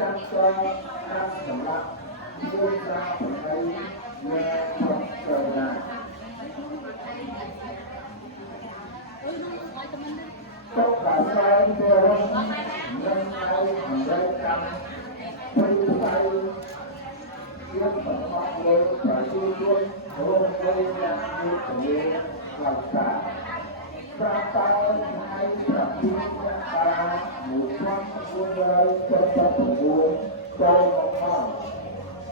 จัดก็การสำหรับเรื่องราวของในเมืองของเราได้ก็ขอใช้เดิมเงินไทยของเราจำไปไปเรื่องของความรวยแต่ที่ด้วยโลกโลกยังมีตัวหลักฐานพระเจ้าให้พระพิฆเนศหมู่บ้านบุญเลยจนประตูโตมาก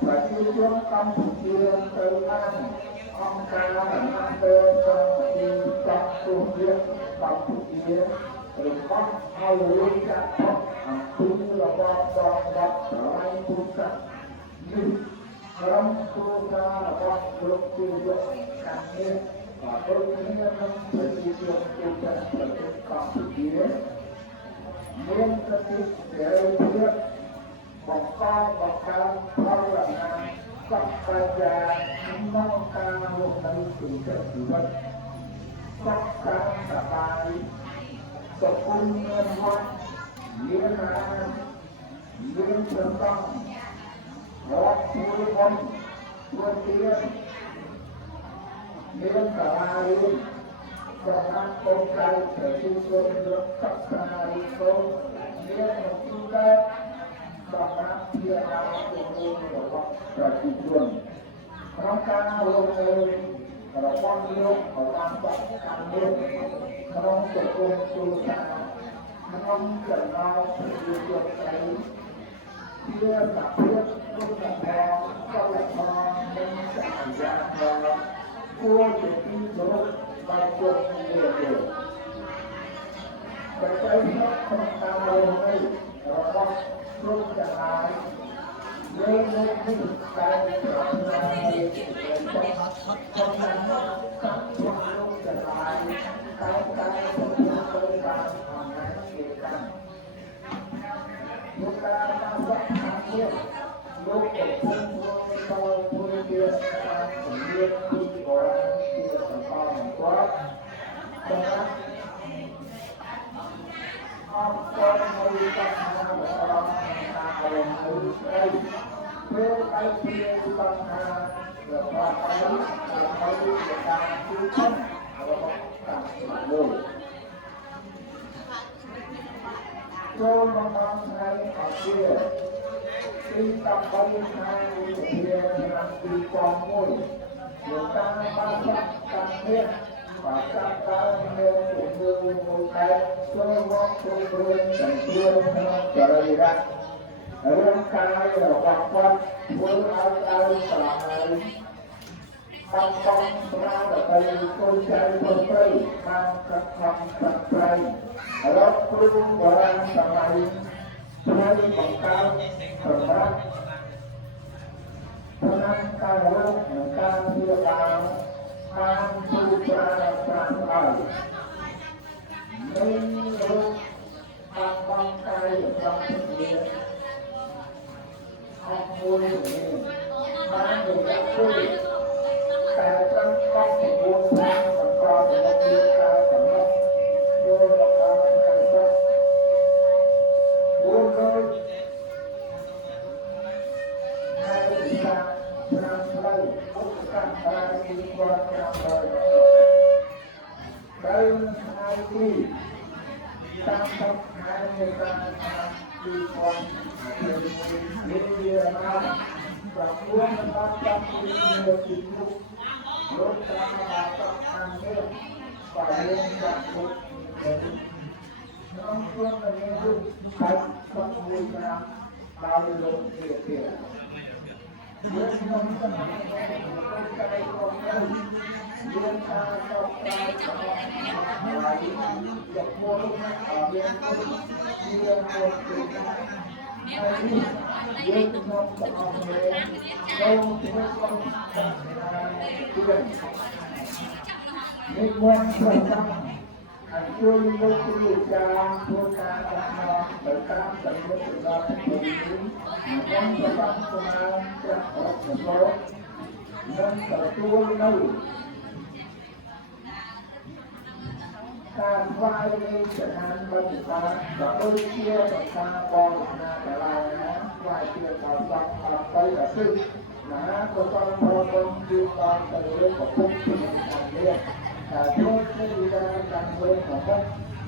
ประเทศยังกัมพูชาเคยนั่งองค์การนั่งเดินจงที่จับตัวเรื่องกัมพูชาหรือว่าเอาลูกจับอันที่ระบอบดอกบัตรไร้ผู้สัตย์ยิ่งครั้งตัวนาวัดลุกตัวกันเนี่ยก็เป็นเรื่องประเทศยังตัวจับประเทศกัมพูชาเมืองประเทศเสียเพื่อบอกข้าบอกการภาวนาสัพพยาน้องการลงในสิ่งเกิดขึ้นสักการสบายสกุลเงินวัดเลี้ยงอาเลี้ยงเชิงต้องวัดภูริพนธ์ตัวเตี้ยเลี้ยงสบายสำนักองค์การเกิดขึ้นโดยรักษาการโตเลี้ยงหนุ่มได้สำนักเพียรเอาตัวเองหรือว่าประชาชนพร้อมการลงเองเราป้องยกเราตามจัดการเรื่องเราตกลงตัวกันเราจะเราเป็นตัวใจเพื่อกับเพื่อร่วมกันพอก็เลยพอเป็นสัญญาพอผู้จะที่รู้บางคนเดียวแต่ใจเราทำตามเราไม่เราต้องร่วมกันหายเรื่องนี้ที่การทำงานในต้องทำงานกับทุกร่วมกันหายการทำงานเป็นการทำงานเกี่ยวกันลูกการทำวัดทำเรื่องลูกเด็กผู้โตผู้เรียนการสมเด็จที่โบราณที่จะสอนของวัดดังนั้นอาจารย์มีการทำงานอารมณ์ได้เพื่อไปเพียงปัญหาเกิดว่าไปในการที่ท่านเราต้องการเลยโจมมาในอาเซียนที่ตับไปในเพียงนักตีความมุ่งเรื่องการบ้านการเมืองการเมืองตัวมือมือไปช่วยวัดตัวเรื่องแต่เรื่องทางจริยธรรมเรื่องการระวังวัดเรื่องอะไรสลายต้องปราบไปคนใจคนไปมันกระทำกับใครรับรู้ว่าสมัยใช้ของการสำรับพนักการรบเหมือนการเที่ยวดาวการสู้ปราบปรามอะไรไม่รู้ทางบางใจบางทีขอบคุณมาดูแลช่วยแต่ต้องเป็นวงทางของความเป็นการสำหรับโดยการการสร้างบุญเลยในการนำไปพุทธการไปมีความจำเลยเป็นในที่ตามทำงานในการมีความเป็นเรียนมาจากรวมกันตามที่มีจิตลุกลดการมาตัดทางเรื่องฝ่ายเรื่องจากลุกน้องช่วงนี้ลุกใช้ความรู้งานดาวลงเกี่ยวเกี่ยวเรื่องน้องสมัยนี้เป็นการก่อตั้งเรื่องการต่อการสอนอะไรจากโมลุกเรื่องเรื่องคนเกี่ยวกับเรื่องน้องสมัยนี้เราที่ไม่ต้องการเรื่องในวันประจำอันช่วยลดตัวจางตัวการทำงานแต่การสังเกตเราเป็นวันประจำประมาณจะออกจากรถนั่งต่อตัวนั่งการไหว้ในสถานปฏิบัติเราเชื่อต่อการบริหารแต่เรานะไหว้ เราสักไปแต่ซึ่งนะก็ต้องพอต้องยืนตอนแต่เรื่องของพวกที่มันการเรื่องแต่พวกที่มีการเรื่องของพวก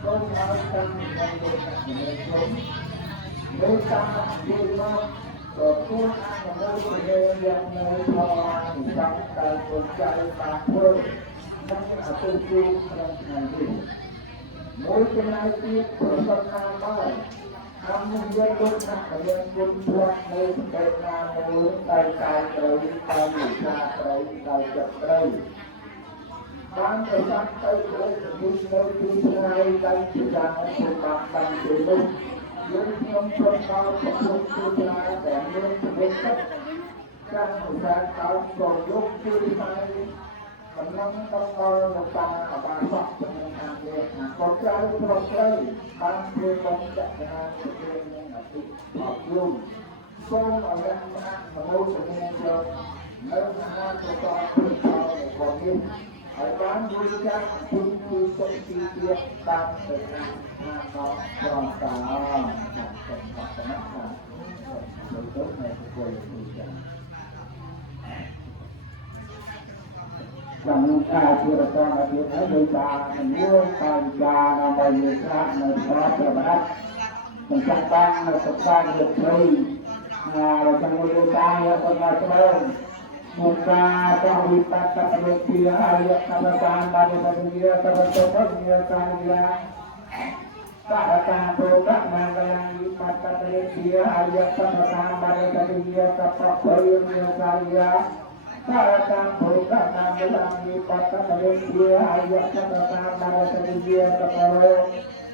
ก็มากันในเรื่องของในกลุ่มในการยืนมาก็พูดในเรื่องอย่างในพอในการการสนใจตามเพิ่มทั้งอาชีพที่ทำดีmungkin nanti bersama kamu jemput nak jemput buat mereka mulai dari kamu dari jepret sampai sampai mulai dari jalan pembangunan dulu yang memperkau pembangunan dan memperbaiki dan usaha kaum produksi menang tanggal tentang bahasa dengan dia kontrol kontrol hampir tidak dengan sebelumnya nanti belum soal orang mau semuanya mereka tetap kontrol ekonomi akan berikan untuk setiap tahun dengan nama perangkat dan pemasaran berikutnya Indonesia Jangan kita kita kita menyukai nama kita negara terbaik mencapai mencapai lebih jangan kita yang bermasalah muka terlibat terlebih ayat katakan pada dunia terbentuknya kaya katakan produk yang lipat terlebih ayat katakan pada dunia terbentuknya kaya Katakan bukan dalam lipat Malaysia ayat katakan pada dunia terbaru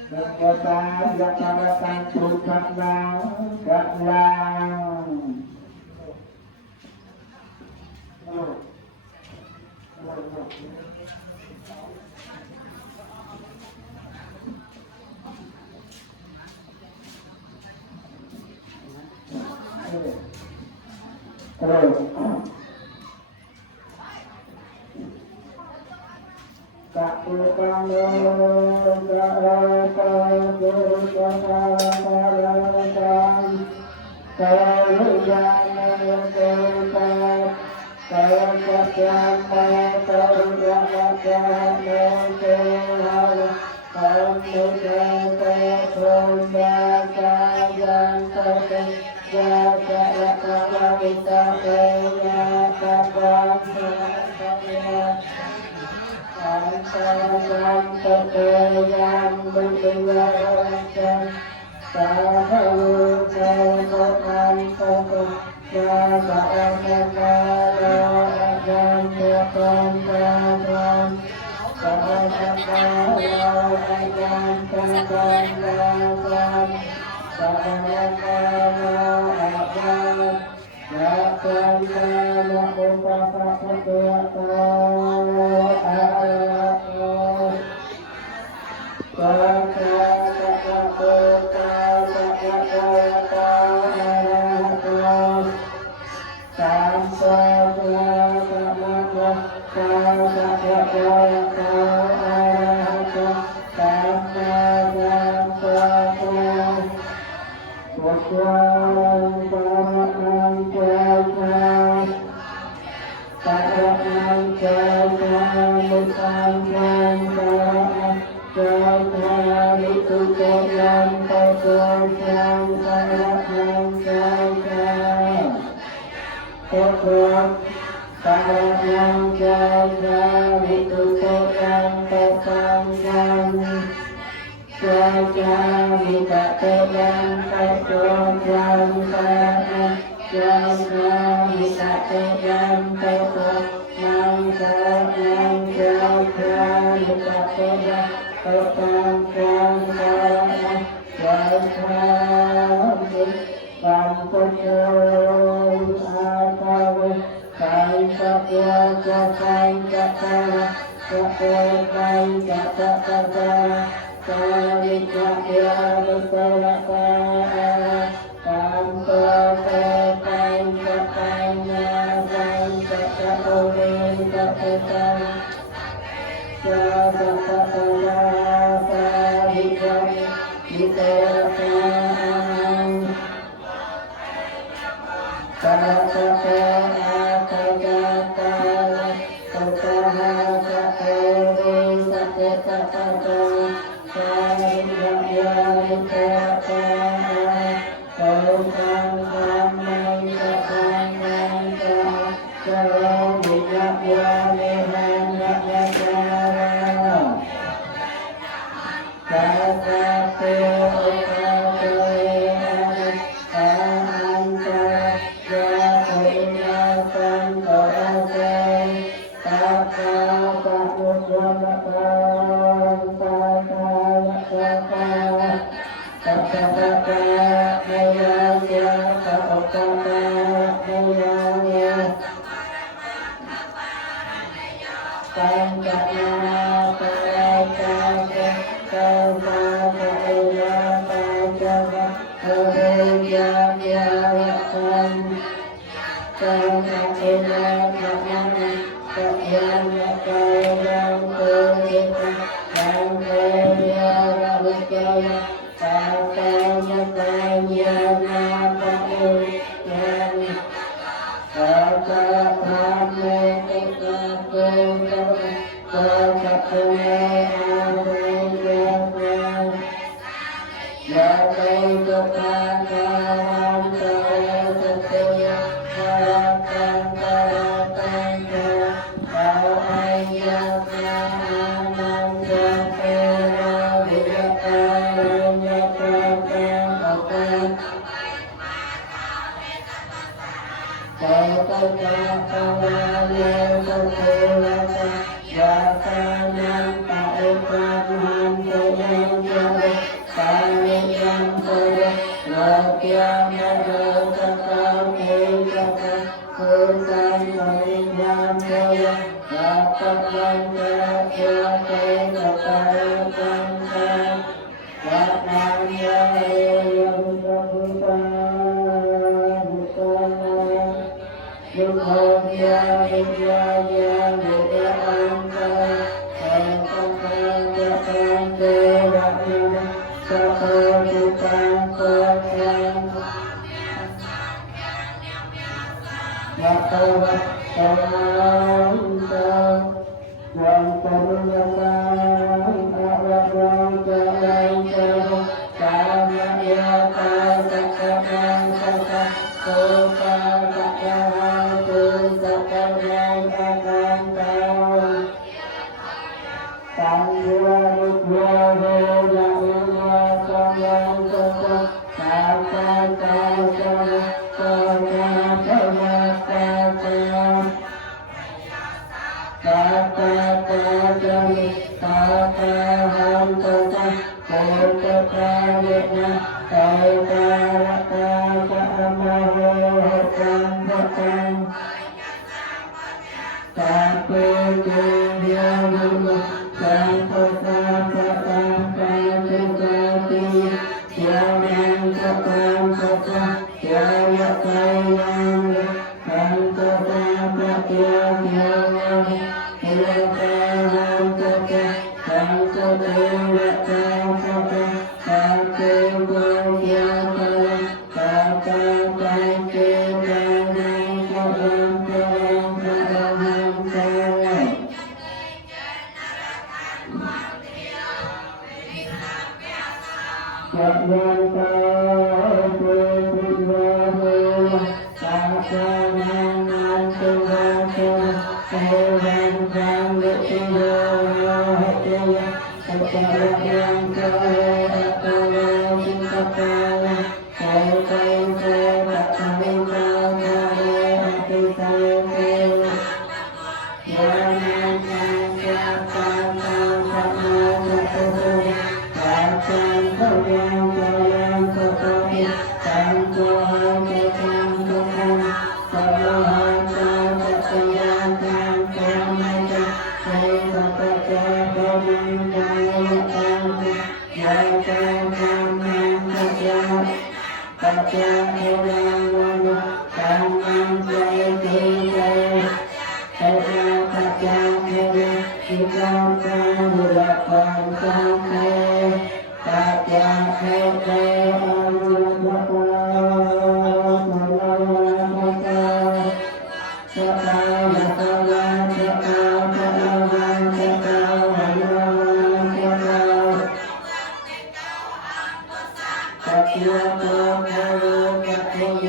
dan kata yang katakan bukan Hãy subscribe cho kênh Ghiền Mì Gõ để không bỏ lỡ Hãy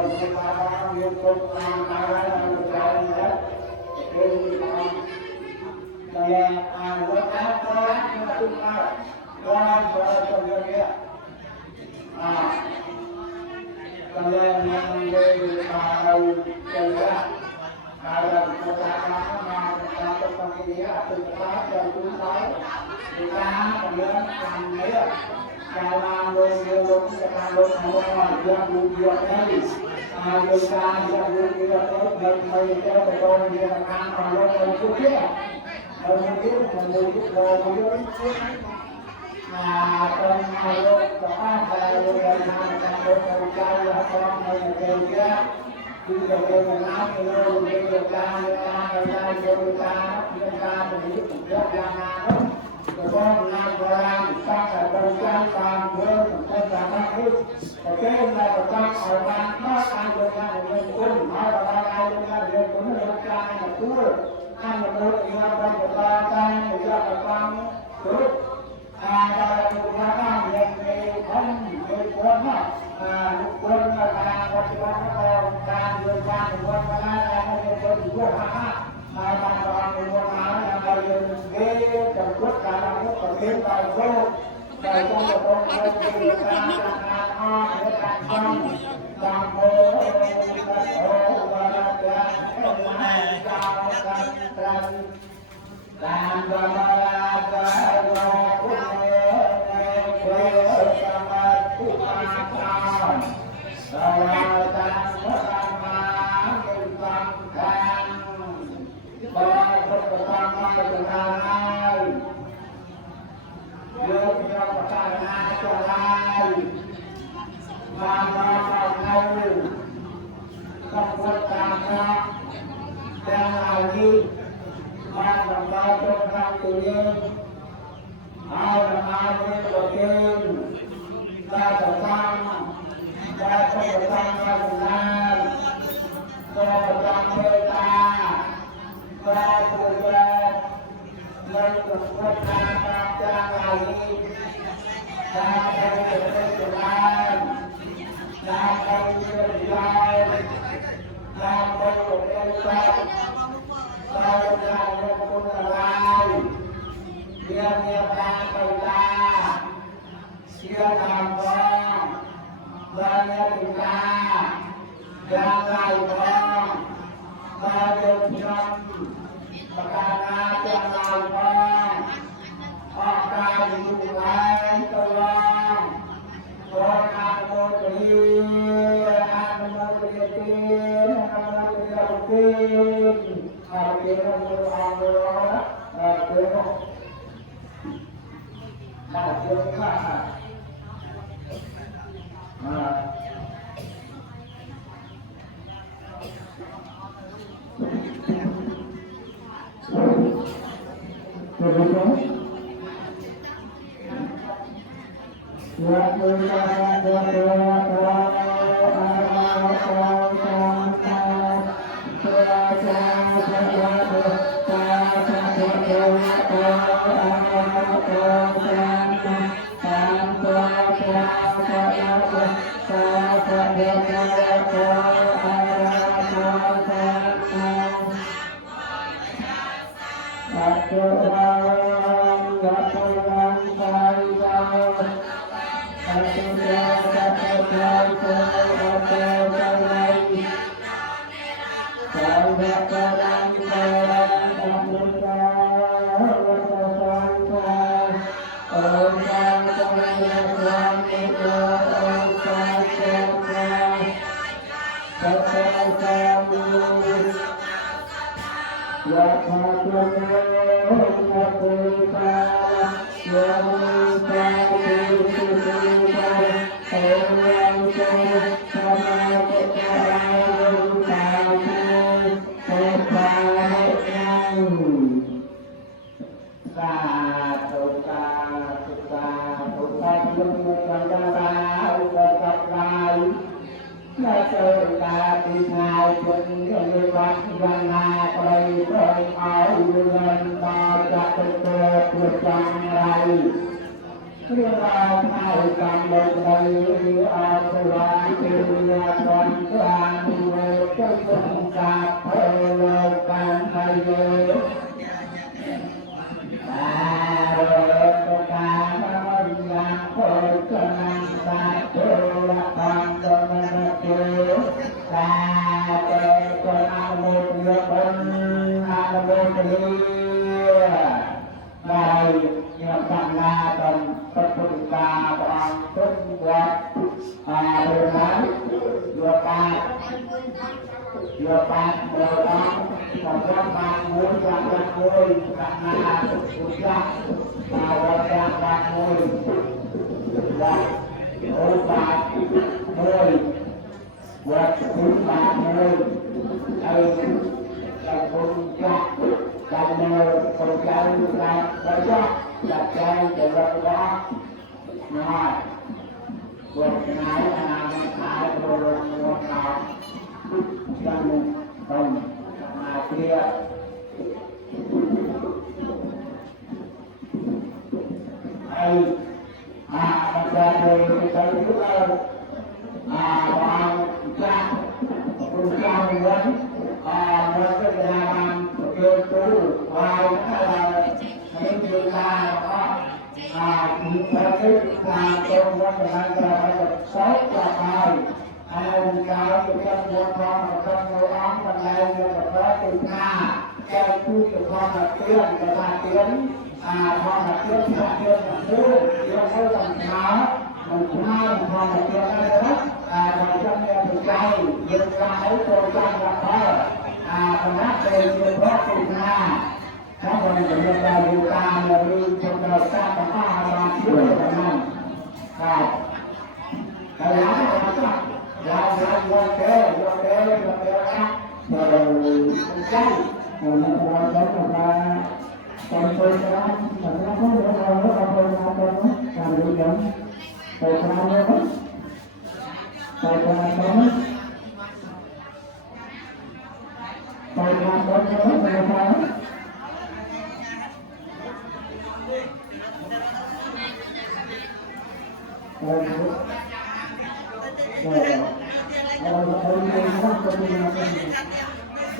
subscribe cho kênh Ghiền Mì Gõ để không bỏ lỡ ามไปตรงนี้ไปเราจะเรียนคุณอะไรเรียนการไปตาเสียทางกองเรียนติกาอย่างไรกองมาเดินชมประกาศอย่างไรกองออกกายอยู่ไหนตัวรองตัวอาโมดีอาโมดีตีอาโมดีตีอาเกี่ยวกับอาโมเกี่ยวกับข้าเกี่ยวกับข้า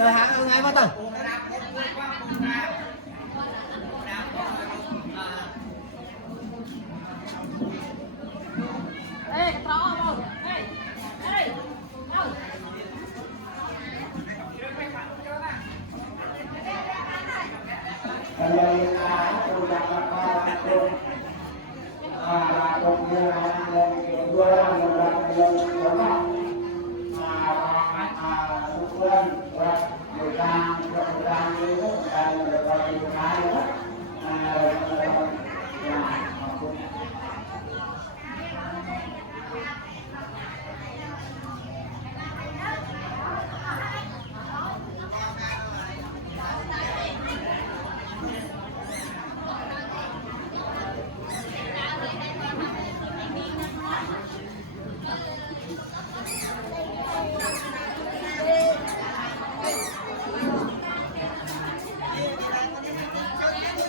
đời hả ngay bắt đầu ê có không ê ê đâu Hãy subscribe cho kênh Ghiền Mì Gõ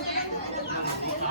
để không bỏ lỡ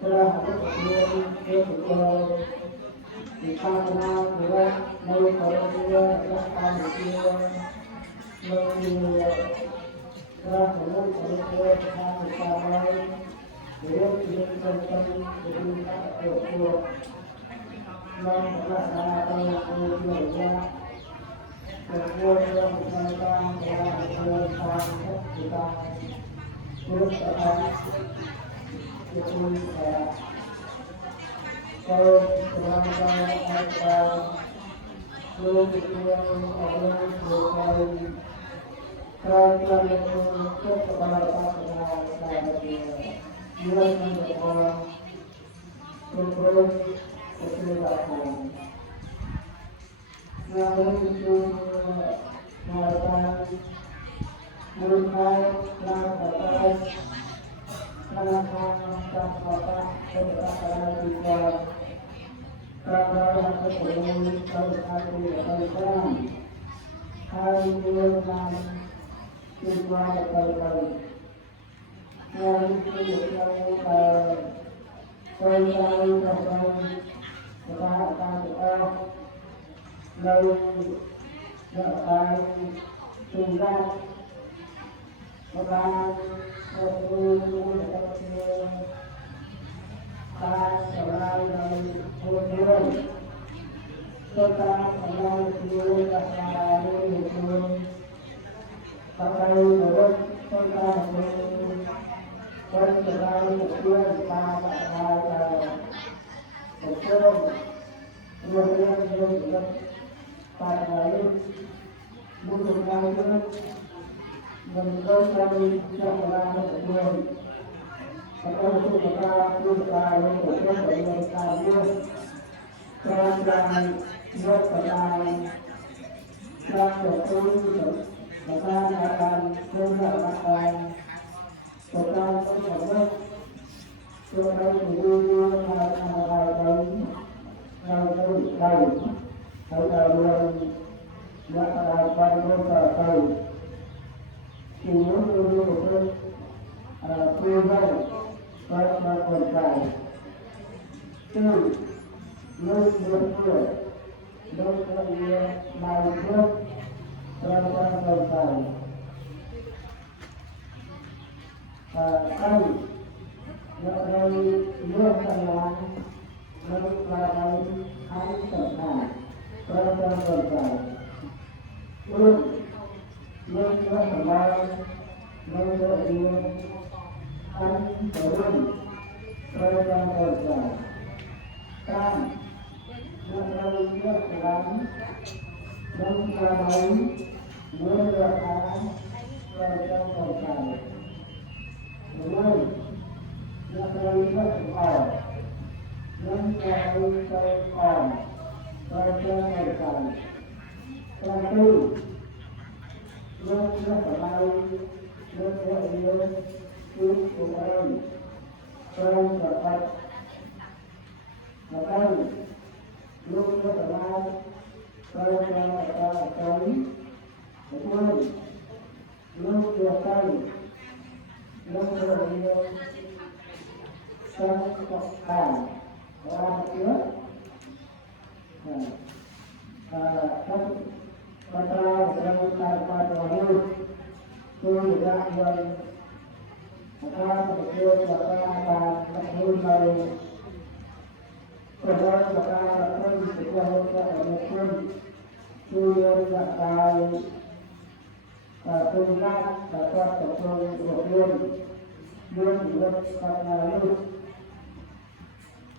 Telah berkenan berkenan di tanah berat dari Korea dan Malaysia menilai telah berkenan dengan bersama dengan tentang berita tersebut yang melaksanakan kegiatan kegiatan tentang kegiatan kita terus akan kalau serangkaian apa belum dikirim oleh berkali kerajaan yang untuk kepala saya dia menjadi terus keselamatan yang itu melakukan merupakan langkah melakukan perkara juga karena yang terjadi pada hari bulan juga berkali-kali yang itu berkali-kali berkata lalu berkali tunggal Perang sepuluh selain dari hukum serta selain seluruh dasar hukum pakai urut serta hukum dan selain sesuai pada hukum kemudian juga pada bukan bentuk dari seorang pejuang atau seorang pejuang yang berkarya kerajaan berperang dan berkumpul akan menggunakan tentang tersebut sebagai guru hal-hal yang terkait hal-hal yang akan berkait Semua itu perubahan pada kontak. Itu lebih dari maupun pada kontak. Kali dari dua kalian merupakan hari tengah pada kontak. Yang terbaik menurut dia kan turun perjalanan kan menurut orang dan ramai merupakan perjalanan mulai yang terlibat awal yang terlibat awal perjalanan satu Lúc nó ở đây, lúc nó ở đây, lúc của đây, đây là đây, là đây, lúc nó ở đây, đây là đây, lúc nó ở đây, lúc nó ở đây, trong cặp bàn, ra trước, Matra yang pada hari itu tidak yang akan betul akan betul dari perjalanan akan betul betul sudah dapat tunjuk dapat betul dia juga pada hari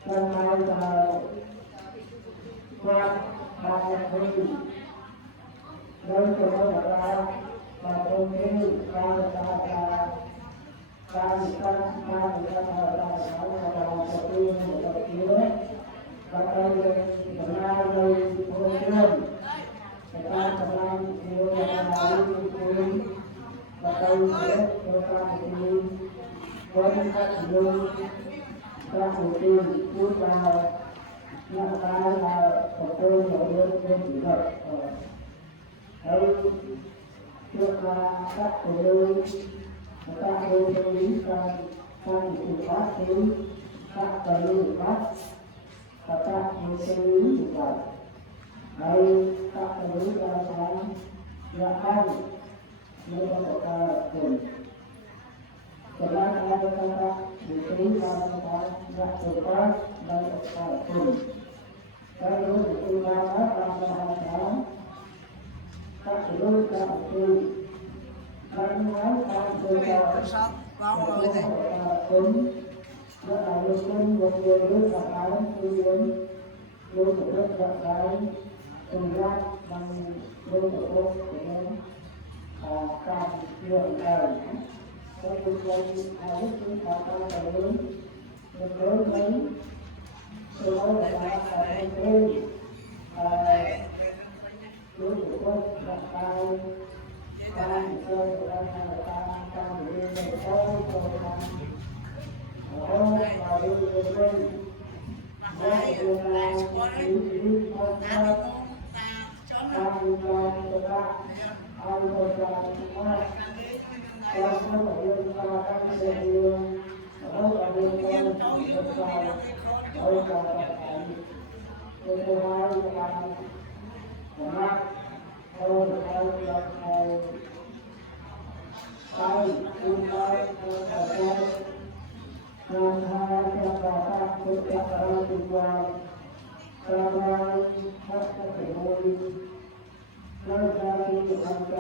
dan kuat banyak hari dan kemudian maupun kalau Hãy được các phụ nữ, các cô chú ý sang sự phát triển các cái lưu mắt và các cái lưu vậy hay các cái lưu ra sáng ra hay nếu có một ca cùng cho nên ai có các vị trí ra sáng ra từ các đây là ca cùng cái lưu vị trí ra hết ra hai tháng các cái lưu ra từ đang nói đang từ ca cúng nó là lưu cúng một người lưu cả cái lưu cúng lưu của đất cả cái từng ra bằng lưu của đất của cam lượng đời cái lưu cúng ai lúc chúng ta ta là lưu được lớn mấy từ đó là cái lưu của đất cả cái cam chơi của đất cam lưu này có và lưu lên Hãy subscribe cho kênh Ghiền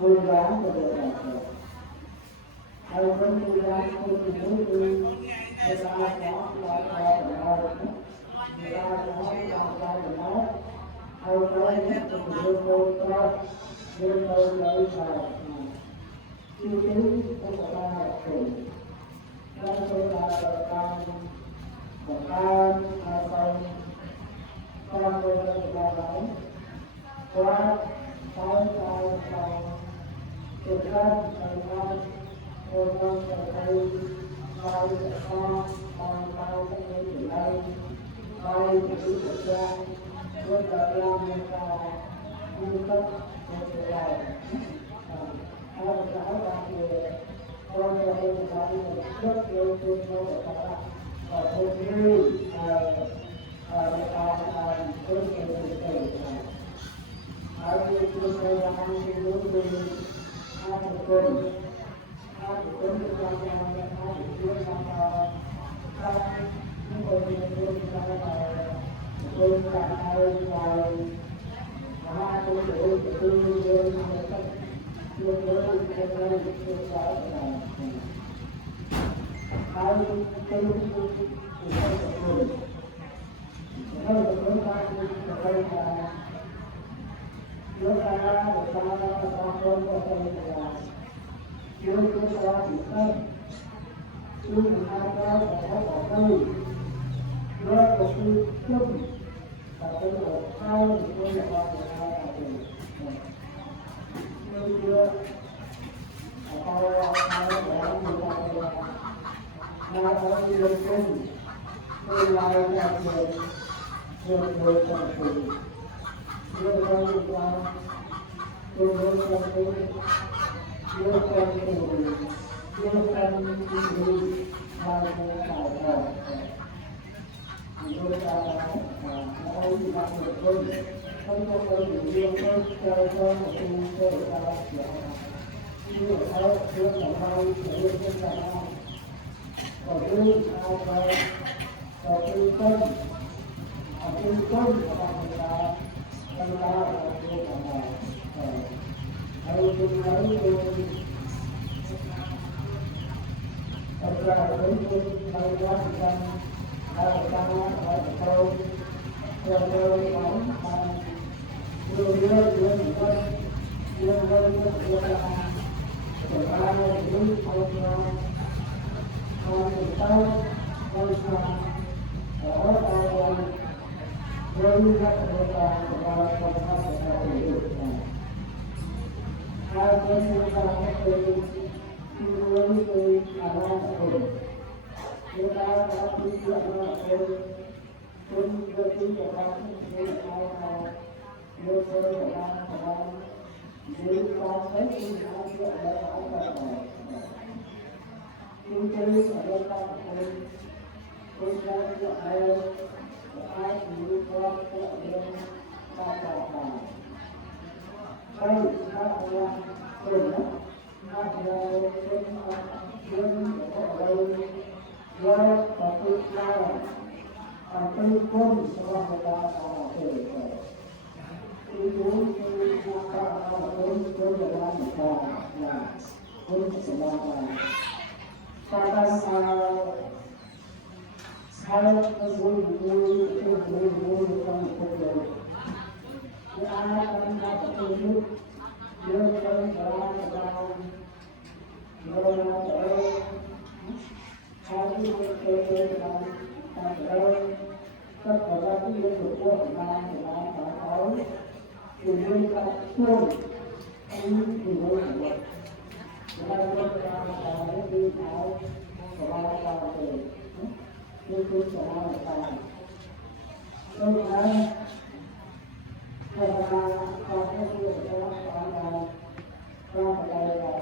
Mì Gõ để không bỏ hai bên chúng ta có thể đi với người Hà Lan ở đây chúng ta có đi chuyện là đây chúng tôi đi ở đó chúng ta có nhiều người ở đó nếu có thấy chúng ta chuyện là phải là chúng tôi ở đây ta có thể chúng ta chuyện đây ai cũng có cái ở đây ta có đây là quyền đó là quyền ở đây do và tự do tư quân cho người ta là thể tư quân tư ta là quân quân Việt Nam người ta là quân Việt Nam là ta đang hai vui trong cuộc đời ai đang gặp tôi lúc nhớ tới ra đau nhớ tới hai cái cái đây tất cả các cái việc của Việt Nam phải có thì nên tập trung anh thì mới được chúng ta có cái đi tháo của ba ta về như tôi sẽ nói là tôi thấy chúng ta có cái việc đó là đây là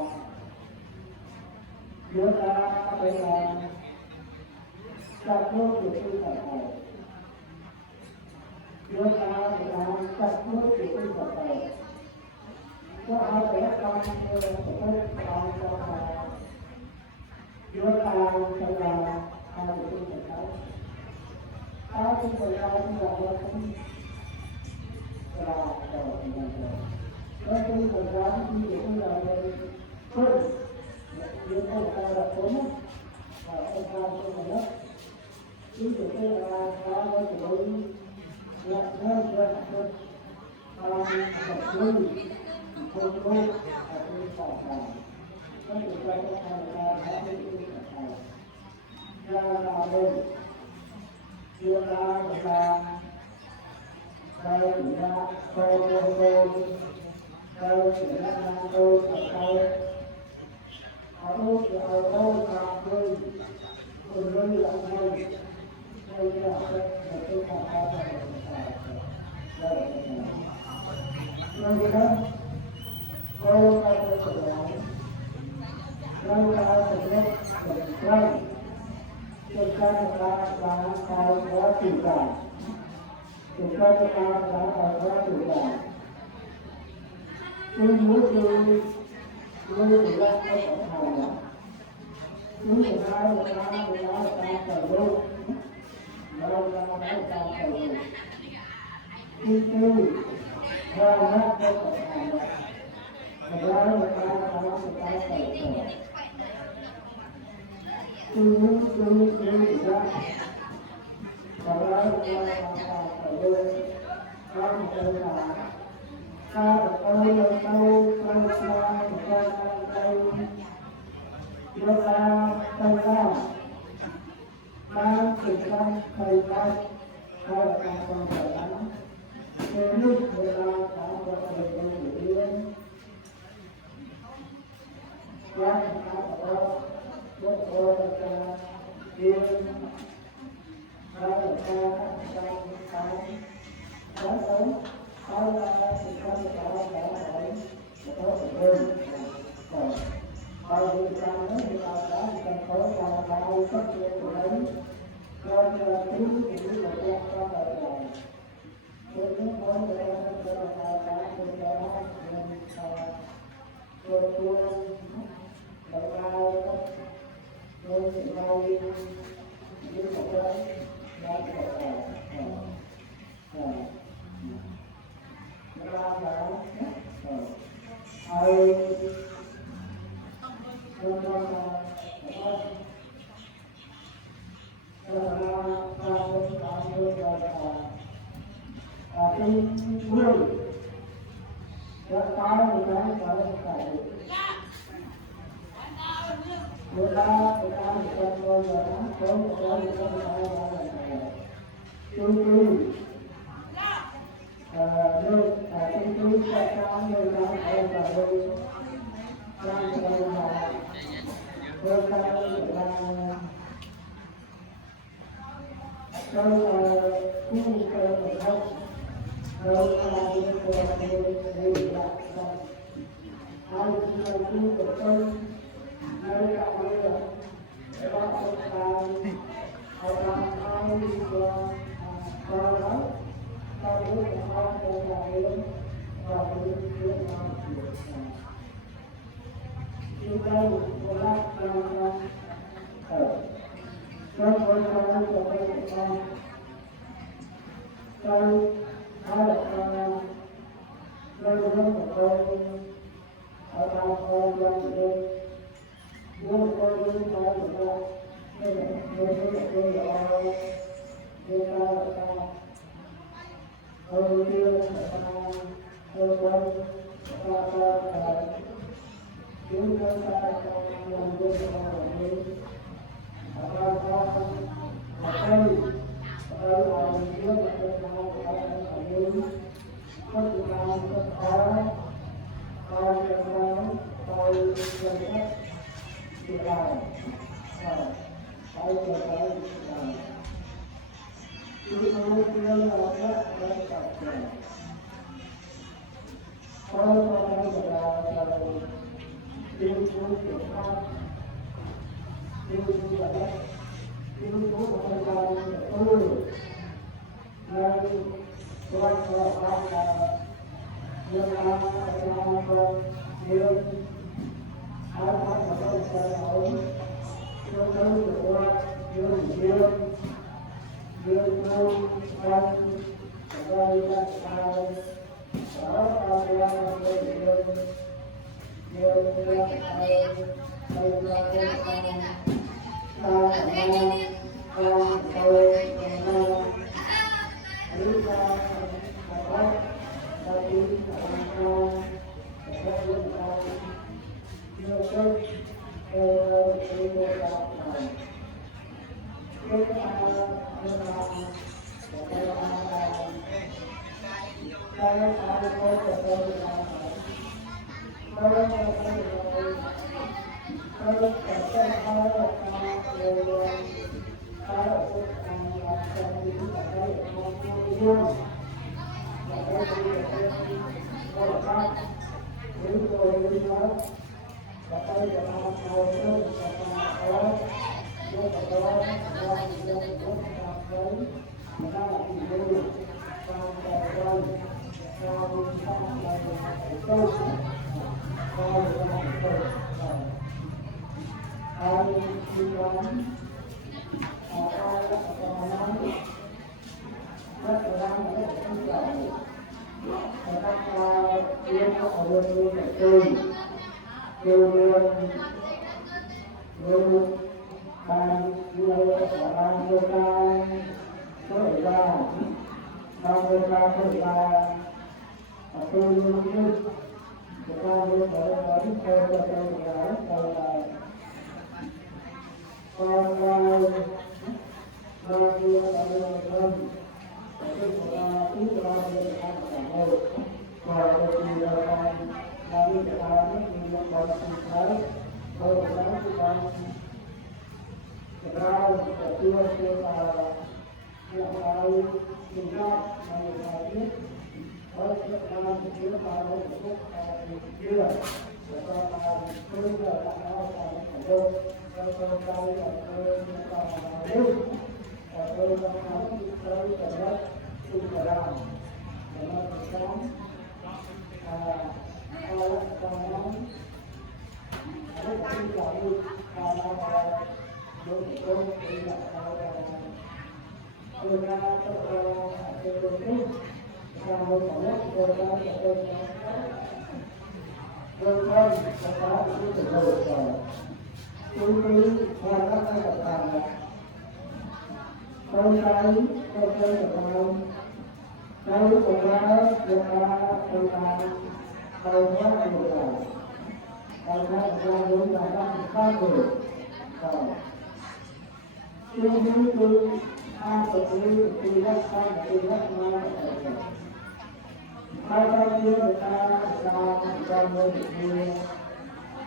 chúng ta bây giờ các nước của chúng ta chúng ta các nước của chúng ta có hai cái con của chúng ta chúng ta hai của chúng ta hai chúng ta là cũng là nói chung là giáo như vậy cũng là hơn những ông ta là sống và ông ta không là đất chứ thực tế là giáo với cái đối là hơn hơn hơn tập trung không tốt và không phải có thể ra cái hàng là đã đi ra là bên đưa ra đây là câu chỉ là câu ở đâu thì ở đâu là tôi còn đây là đây là cái hàng đây là câu là cái đây là cái chúng ta là có tình cảm chúng ta là có tình cảm tôi muốn tôi là có hàng là chúng ta là phải đâu là phải đâu khi tôi ra mắt có hàng là phải tôi muốn tôi ra và ra phải đâu con tôi là ta ở đâu chúng ta tay ra ta thực ra thầy ta hay là ta còn phải lắm nếu lúc người ta ta có thể có thể yên ta ở đâu rất là ta yên ta là ta đó sống sau là sự quan trọng đó phải có sự hơn rồi bao nhiêu năm đó thì ta đã thành phố là bao phát triển của đấy cho chúng chỉ là cho đời đời tôi muốn nói về cho ta cho mình cho tôi đời bao tôi sẽ bao nhiêu một cái đó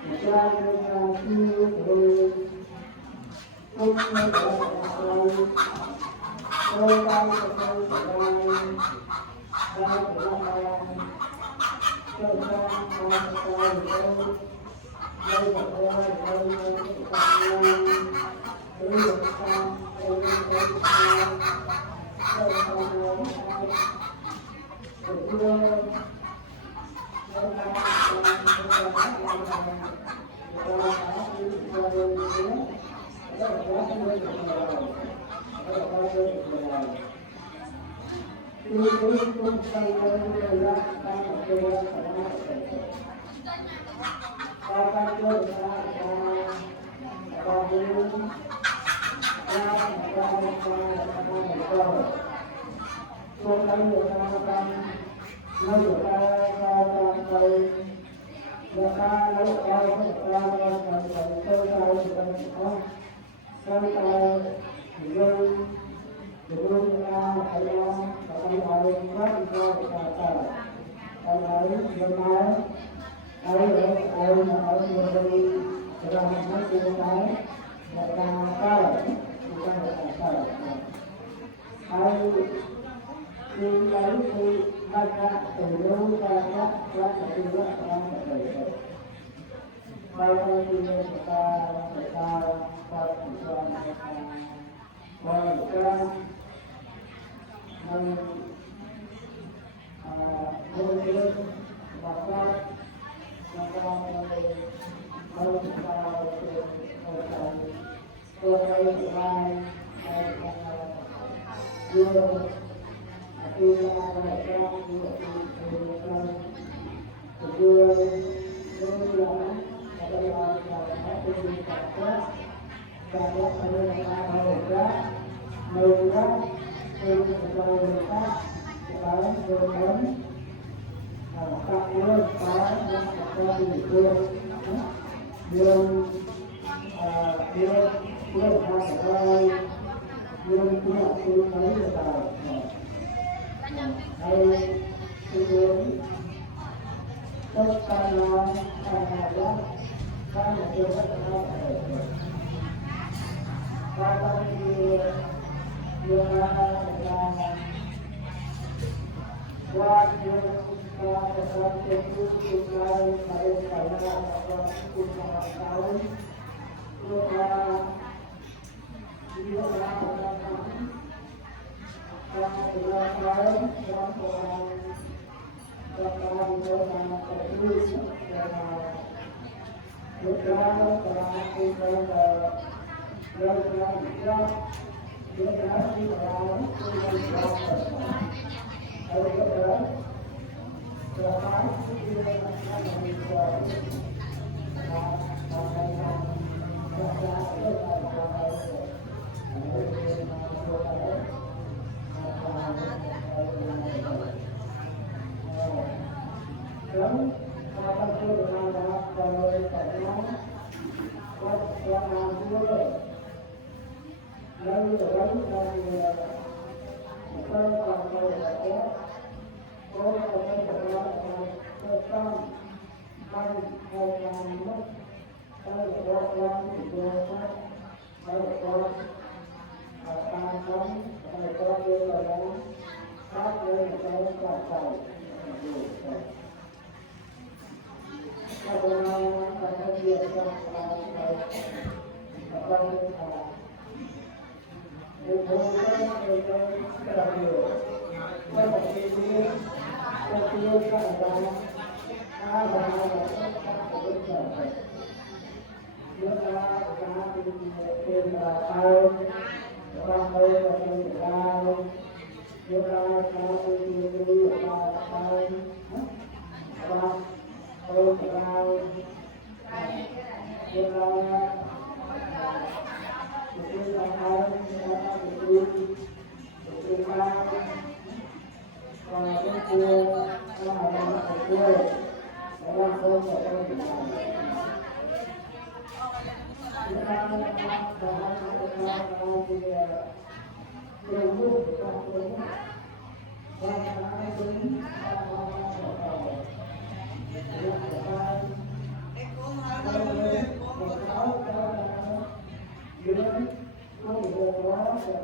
Hãy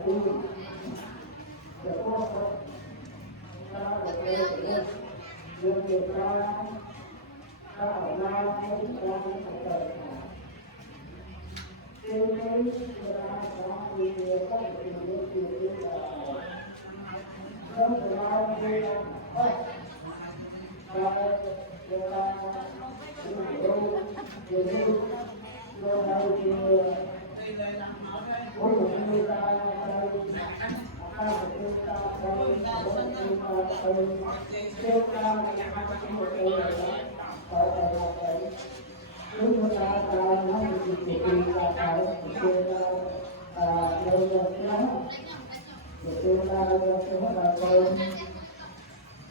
đi để có ta để được được ta ở lại chúng ta phải trở trên cái ta có thì có thể được được không phải ai đi hết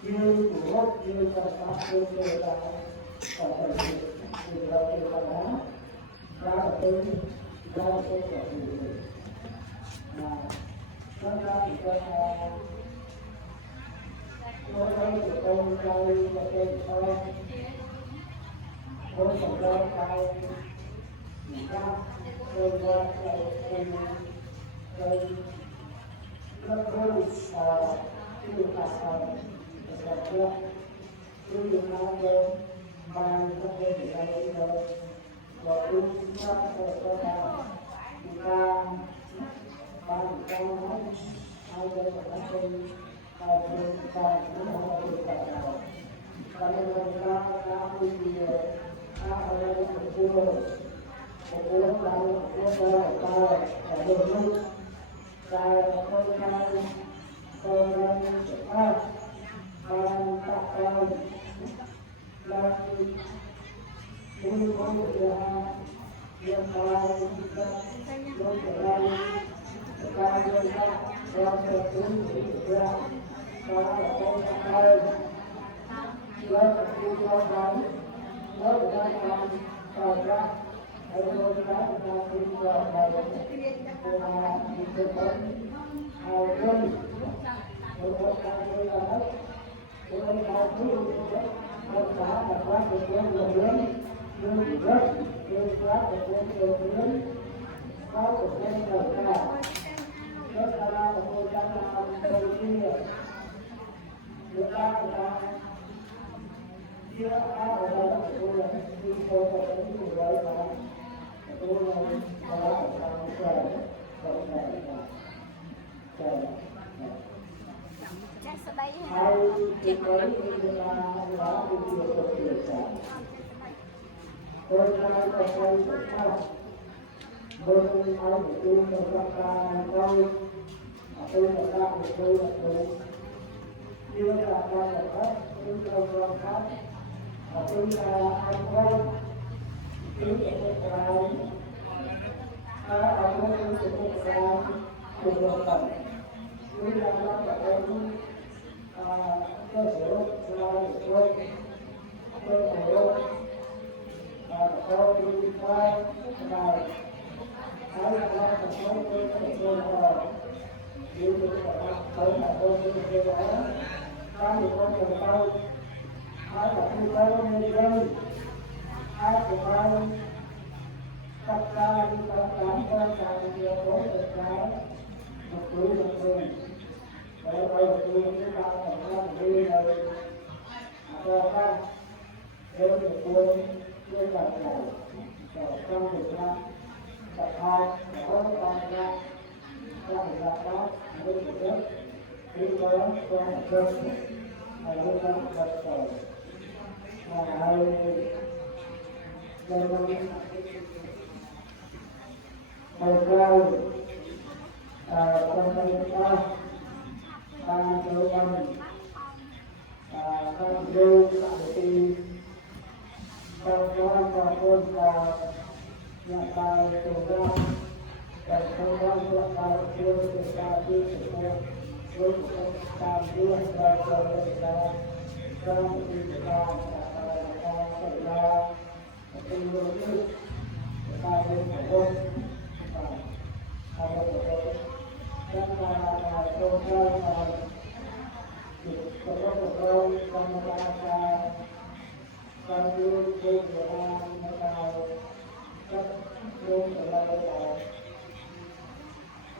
như của như các pháp sư là phải là đó ra là tôi ra là tôi phải mà nó ra thì tôi thấy của tôi đây là tôi còn ra tay ra tôi ra tôi nó hơi cái điều này là cái điều này mà nó về thì đây rồi và tôi nó sẽ có chúng ta ba chúng ta nói hai bên là các bên chúng ta cũng không có được cả nào và nên là ta đi ta ở đây một cô ta ở đường nước ta tôi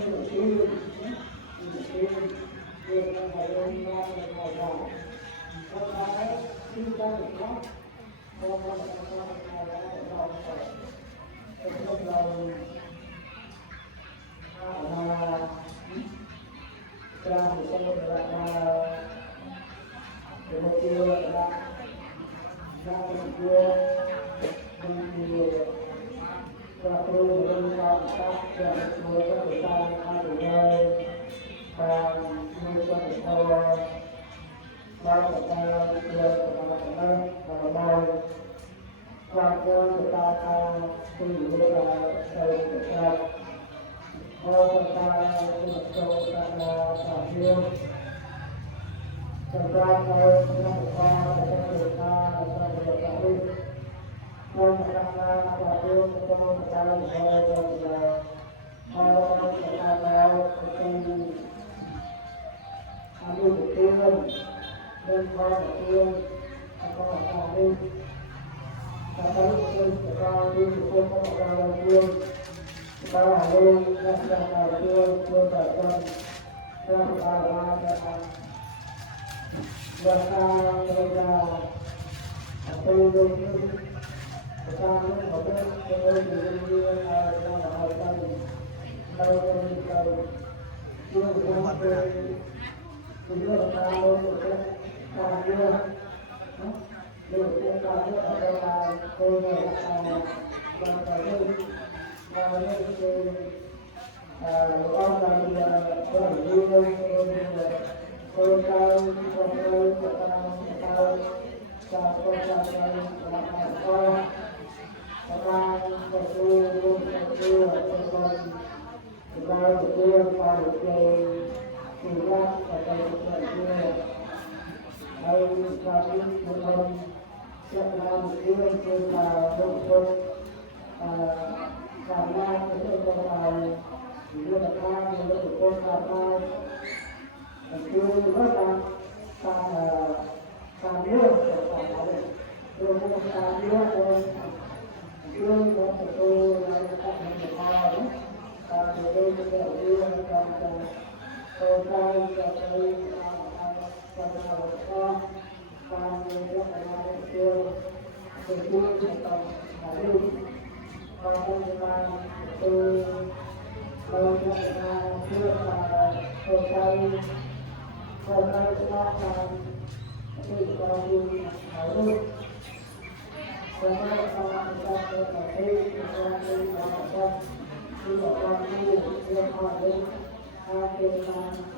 Hãy subscribe cho kênh Ghiền Mì Gõ để không bỏ lỡ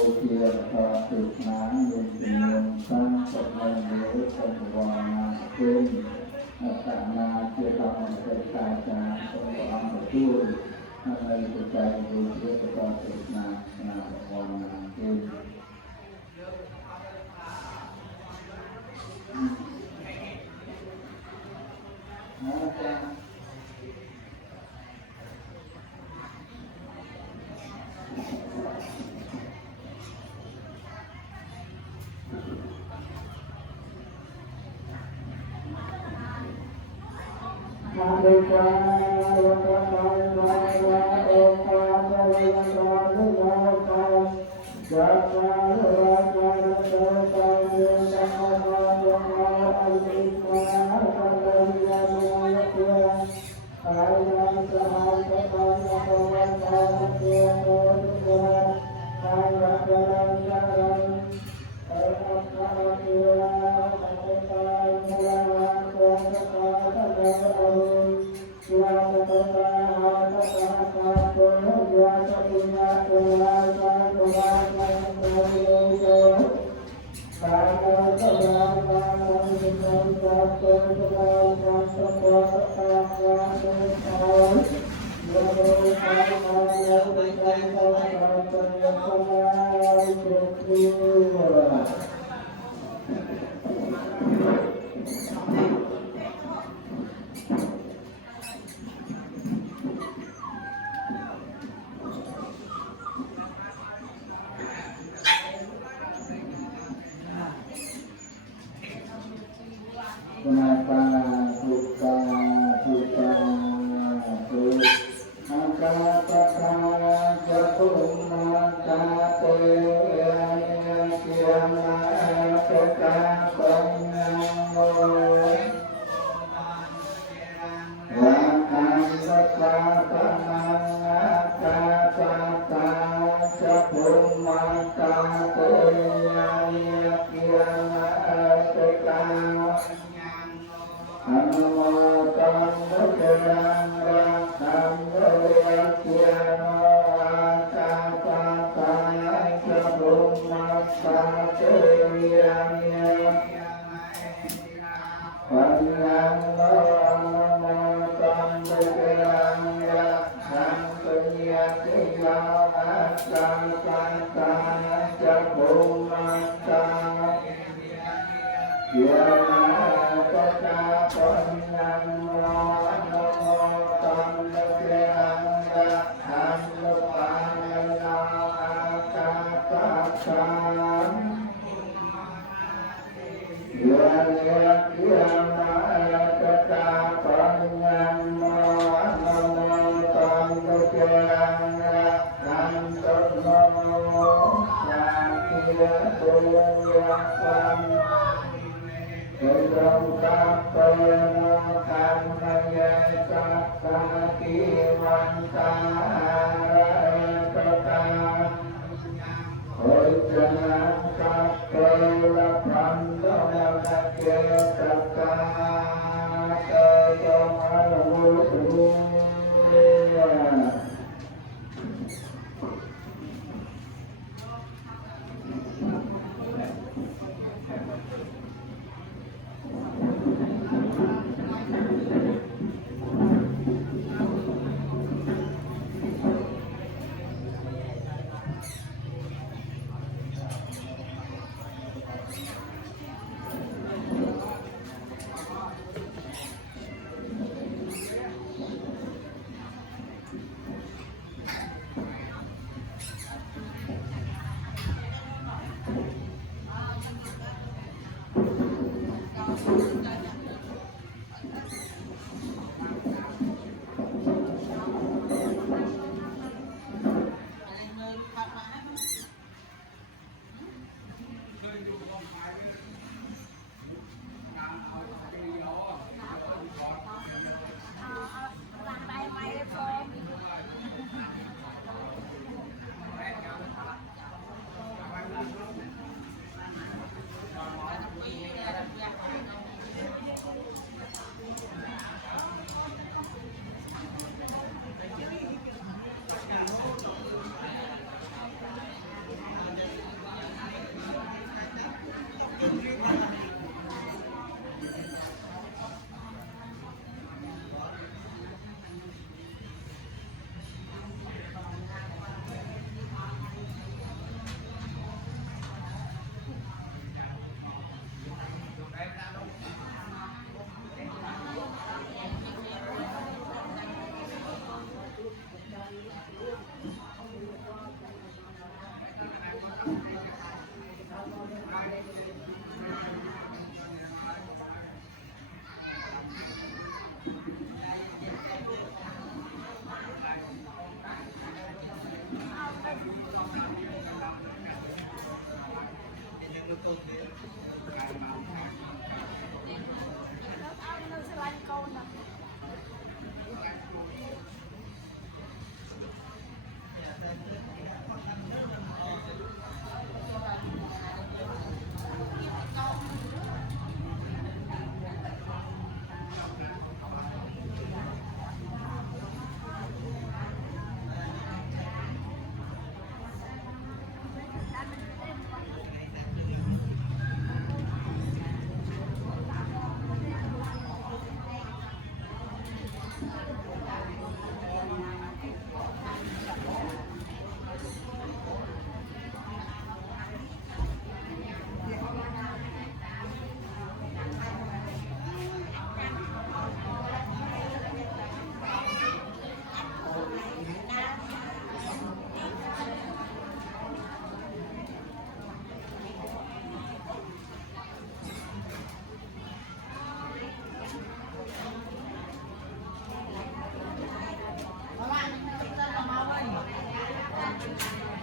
những video hấp dẫn นาเกี่ยวกับเป็นการจากของความช่วยอะไรตัวใจดูเรื่องการศึกษาวันเป็น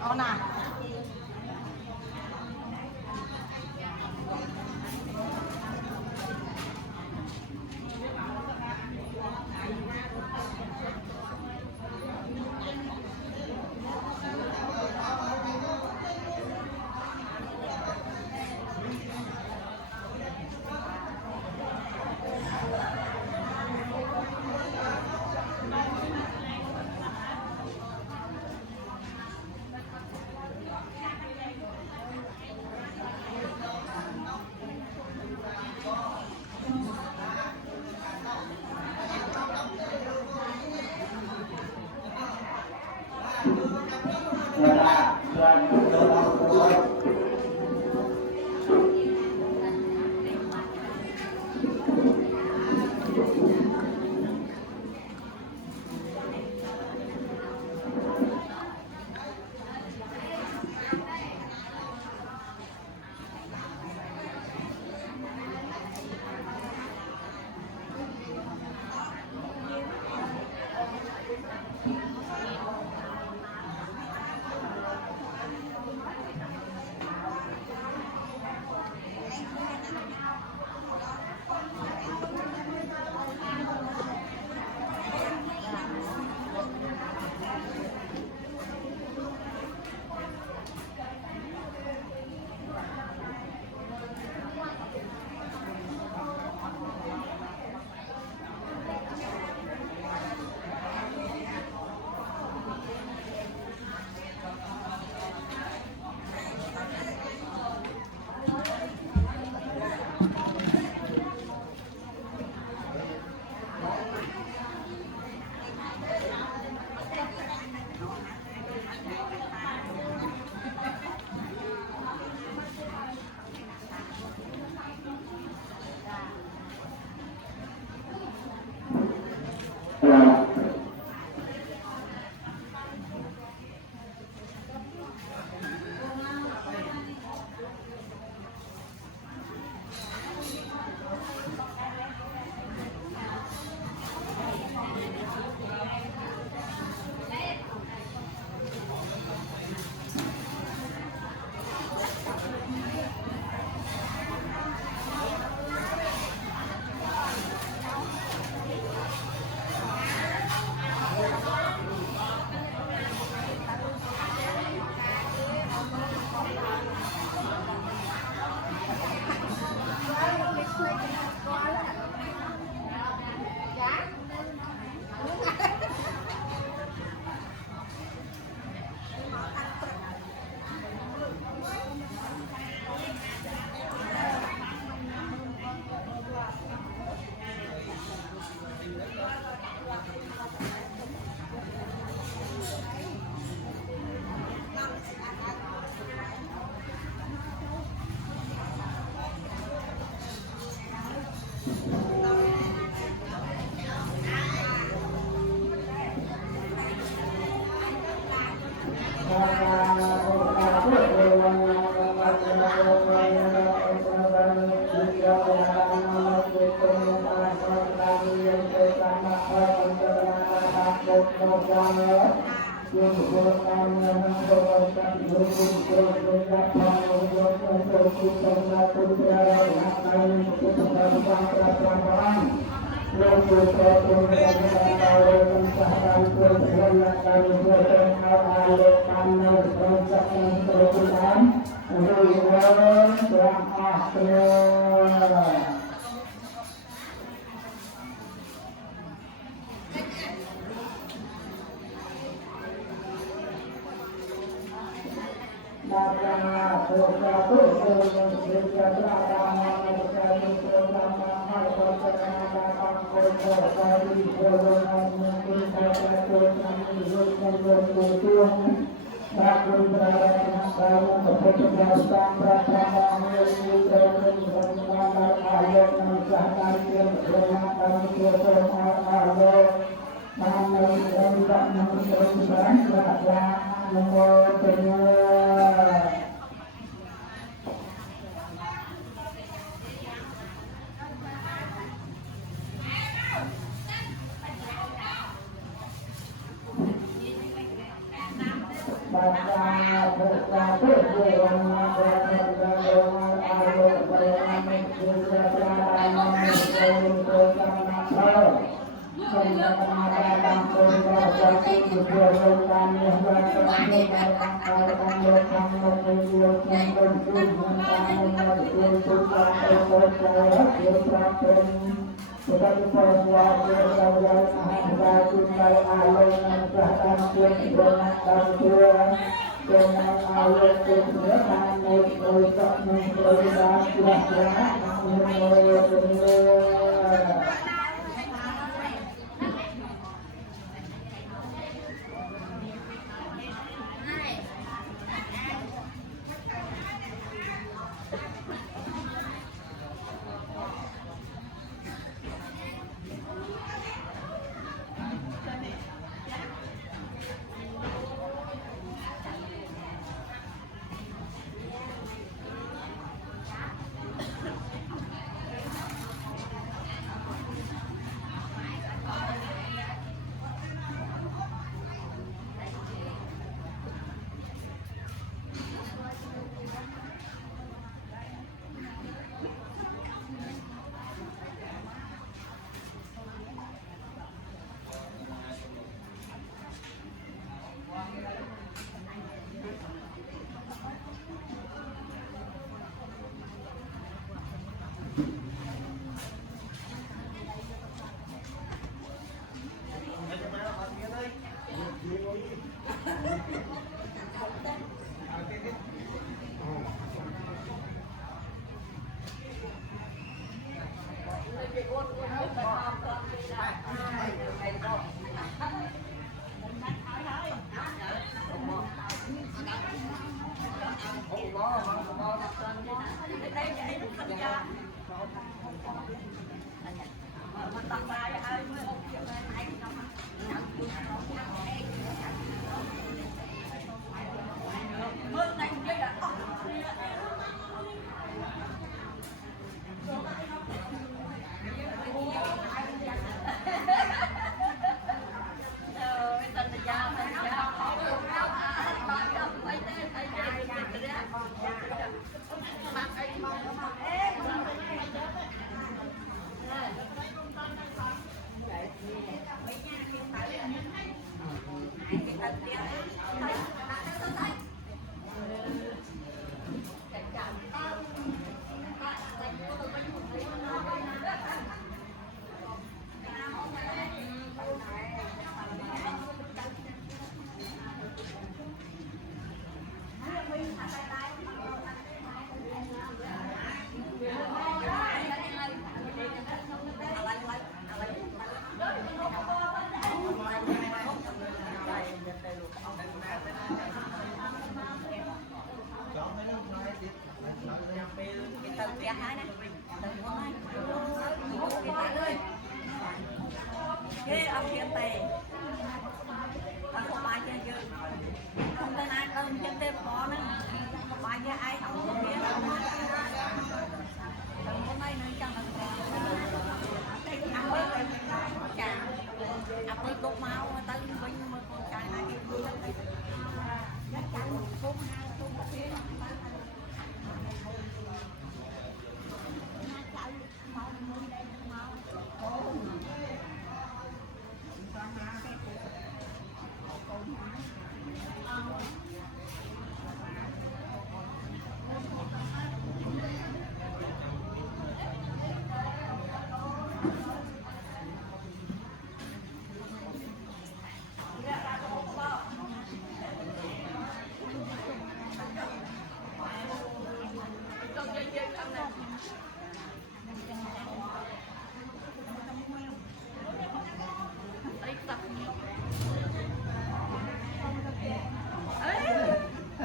เอาหน่ะ Hãy subscribe cho kênh Ghiền Mì Gõ để không bỏ lỡ những video hấp dẫn.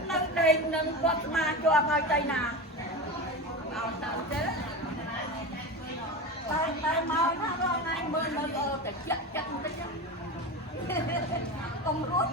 nâng đây nâng quạt mà cho hai tay nàoเอาตามเจ๊ไปมาถ้าเราไงมือเราแต่เจ็บจังไปจังกงรถ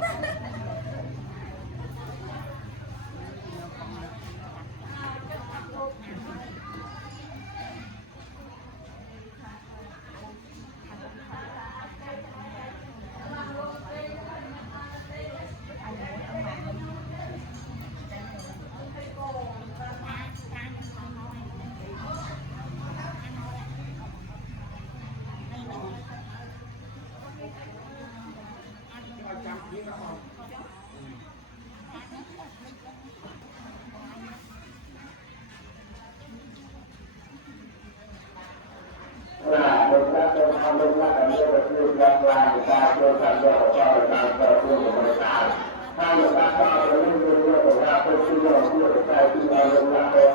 Nah, kita alhamdulillah kami bersyukur dan kita berdoa kepada Allah Subhanahu wa taala. Kalau kita berdoa kepada Allah Subhanahu wa taala,